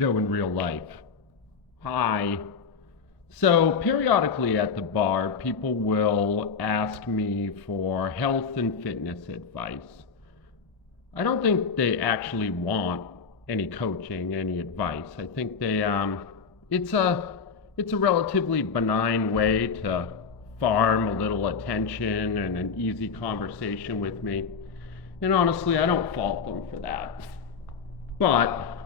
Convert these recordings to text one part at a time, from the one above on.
Joe in real life. Hi. So periodically at the bar, people will ask me for health and fitness advice. I don't think they actually want any coaching, any advice. I think it's a it's a relatively benign way to farm a little attention and an easy conversation with me. And honestly, I don't fault them for that. But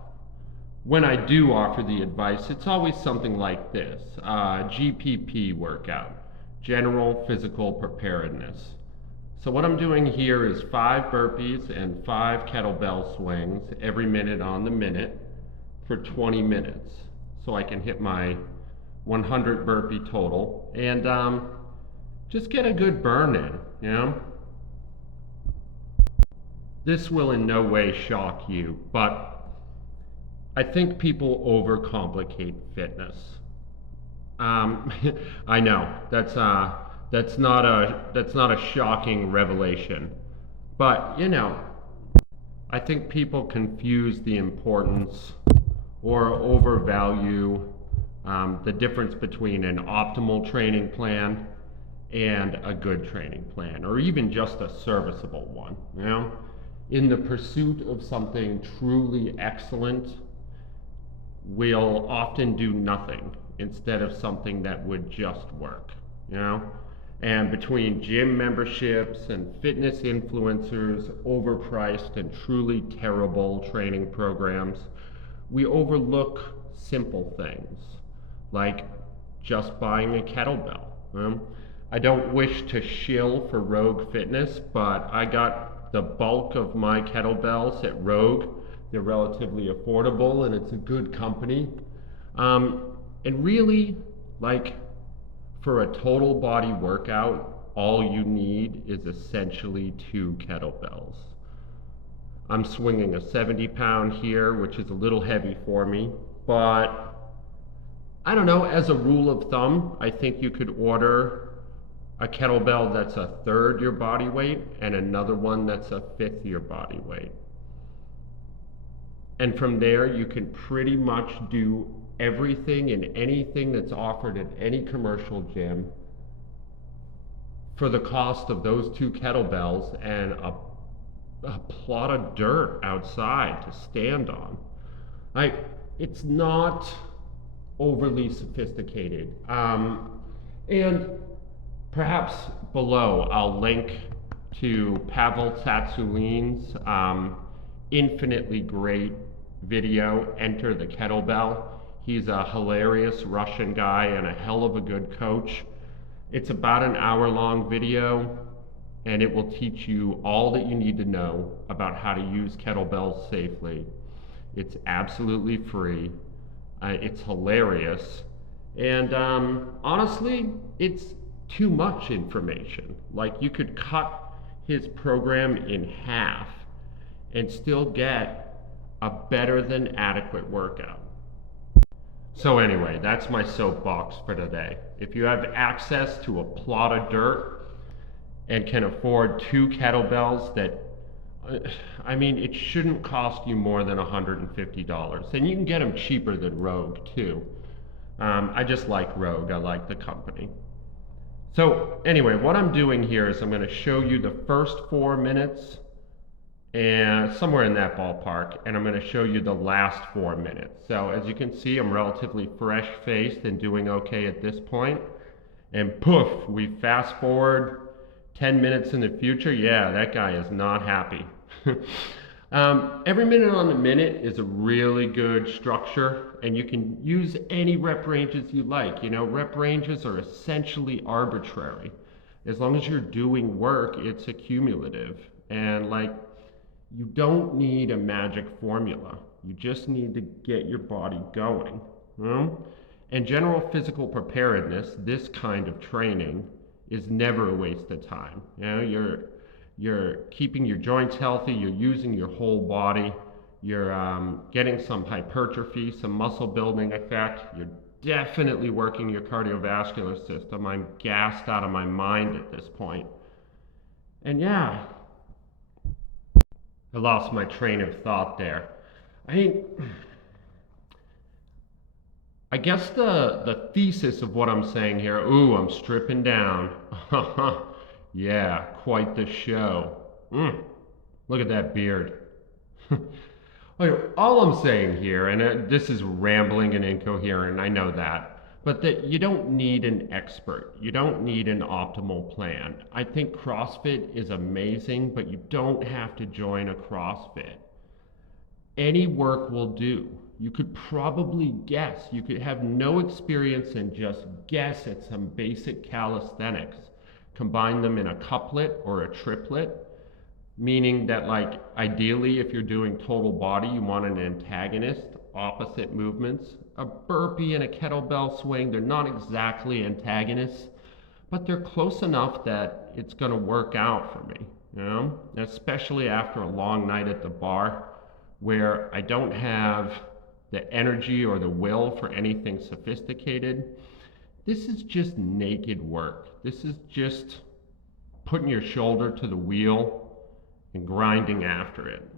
when I do offer the advice, it's always something like this: GPP workout, General Physical Preparedness. So, what I'm doing here is 5 burpees and 5 kettlebell swings every minute on the minute for 20 minutes. So, I can hit my 100 burpee total and just get a good burn in, you know? This will in no way shock you, but I think people overcomplicate fitness. Um, I know that's not a shocking revelation, but I think people confuse the importance or overvalue the difference between an optimal training plan and a good training plan, or even just a serviceable one. In the pursuit of something truly excellent, we'll often do nothing instead of something that would just work, you know? And between gym memberships and fitness influencers, overpriced and truly terrible training programs, we overlook simple things like just buying a kettlebell. I don't wish to shill for Rogue Fitness, but I got the bulk of my kettlebells at Rogue. They're relatively affordable and it's a good company. And really, like, for a total body workout, all you need is essentially 2 kettlebells. I'm swinging a 70-pound here, which is a little heavy for me, but I don't know, as a rule of thumb, I think you could order a kettlebell that's a third your body weight and another one that's a fifth your body weight. And from there, you can pretty much do everything and anything that's offered at any commercial gym for the cost of those 2 kettlebells and a plot of dirt outside to stand on. It's not overly sophisticated. And perhaps below, I'll link to Pavel Tsatsulin's infinitely great video, Enter the Kettlebell. He's a hilarious Russian guy and a hell of a good coach. It's about an hour-long video, and it will teach you all that you need to know about how to use kettlebells safely. It's absolutely free. It's hilarious. And honestly, it's too much information. Like, you could cut his program in half and still get a better than adequate workout. So anyway, that's my soapbox for today. If you have access to a plot of dirt and can afford 2 kettlebells it shouldn't cost you more than $150. And you can get them cheaper than Rogue too. I just like Rogue, I like the company. So anyway, what I'm doing here is I'm going to show you the first 4 minutes and somewhere in that ballpark, and I'm going to show you the last 4 minutes. So as you can see, I'm relatively fresh-faced and doing okay at this point. And poof, we fast forward 10 minutes in the future. Yeah, that guy is not happy. Every minute on the minute is a really good structure, and you can use any rep ranges you like. Rep ranges are essentially arbitrary. As long as you're doing work, it's accumulative. And you don't need a magic formula. You just need to get your body going. And general physical preparedness, this kind of training, is never a waste of time. You're keeping your joints healthy, you're using your whole body, you're getting some hypertrophy, some muscle building effect, you're definitely working your cardiovascular system. I'm gassed out of my mind at this point. And yeah, I lost my train of thought there. I guess the thesis of what I'm saying here, ooh, I'm stripping down. Yeah, quite the show. Look at that beard. All I'm saying here, and this is rambling and incoherent, I know that, but that you don't need an expert. You don't need an optimal plan. I think CrossFit is amazing, but you don't have to join a CrossFit. Any work will do. You could probably guess. You could have no experience and just guess at some basic calisthenics. Combine them in a couplet or a triplet, meaning that, like, ideally, if you're doing total body, you want an antagonist, opposite movements. A burpee and a kettlebell swing, they're not exactly antagonists, but they're close enough that it's going to work out for me, you know? And especially after a long night at the bar where I don't have the energy or the will for anything sophisticated. This is just naked work. This is just putting your shoulder to the wheel and grinding after it.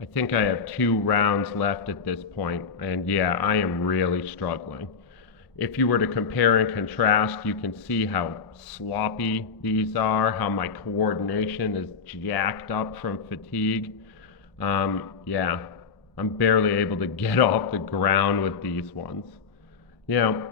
I think I have 2 rounds left at this point, and yeah, I am really struggling. If you were to compare and contrast, you can see how sloppy these are, how my coordination is jacked up from fatigue. Yeah, I'm barely able to get off the ground with these ones. You know,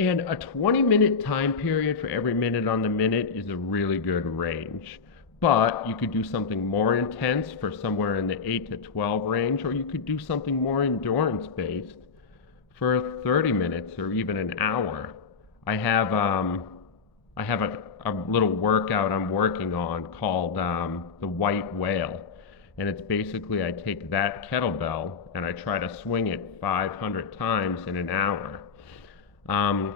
and a 20-minute time period for every minute on the minute is a really good range. But you could do something more intense for somewhere in the 8 to 12 range, or you could do something more endurance based for 30 minutes or even an hour. I have a little workout I'm working on called the White Whale. And it's basically I take that kettlebell and I try to swing it 500 times in an hour. Um,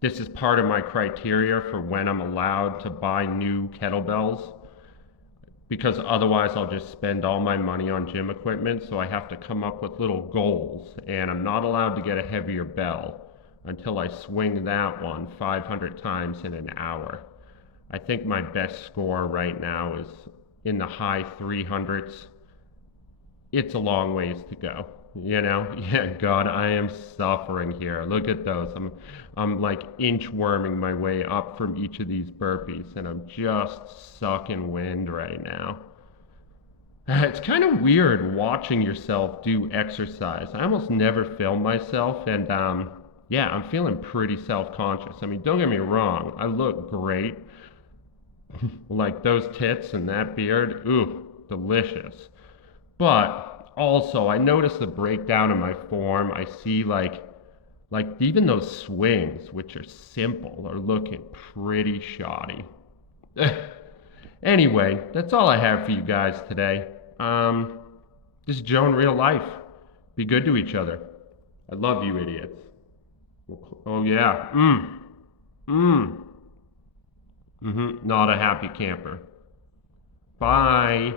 this is part of my criteria for when I'm allowed to buy new kettlebells, because otherwise I'll just spend all my money on gym equipment. So I have to come up with little goals, and I'm not allowed to get a heavier bell until I swing that one 500 times in an hour. I think my best score right now is in the high 300s. It's a long ways to go, you know? Yeah, God, I am suffering here. Look at those. I'm like inchworming my way up from each of these burpees, and I'm just sucking wind right now. It's kind of weird watching yourself do exercise. I almost never film myself, and yeah, I'm feeling pretty self-conscious. I mean, don't get me wrong, I look great. Like those tits and that beard, ooh, delicious. But also, I notice the breakdown in my form. I see like even those swings, which are simple, are looking pretty shoddy. Anyway, that's all I have for you guys today. This is Joe in real life. Be good to each other. I love you, idiots. Oh yeah. Not a happy camper. Bye.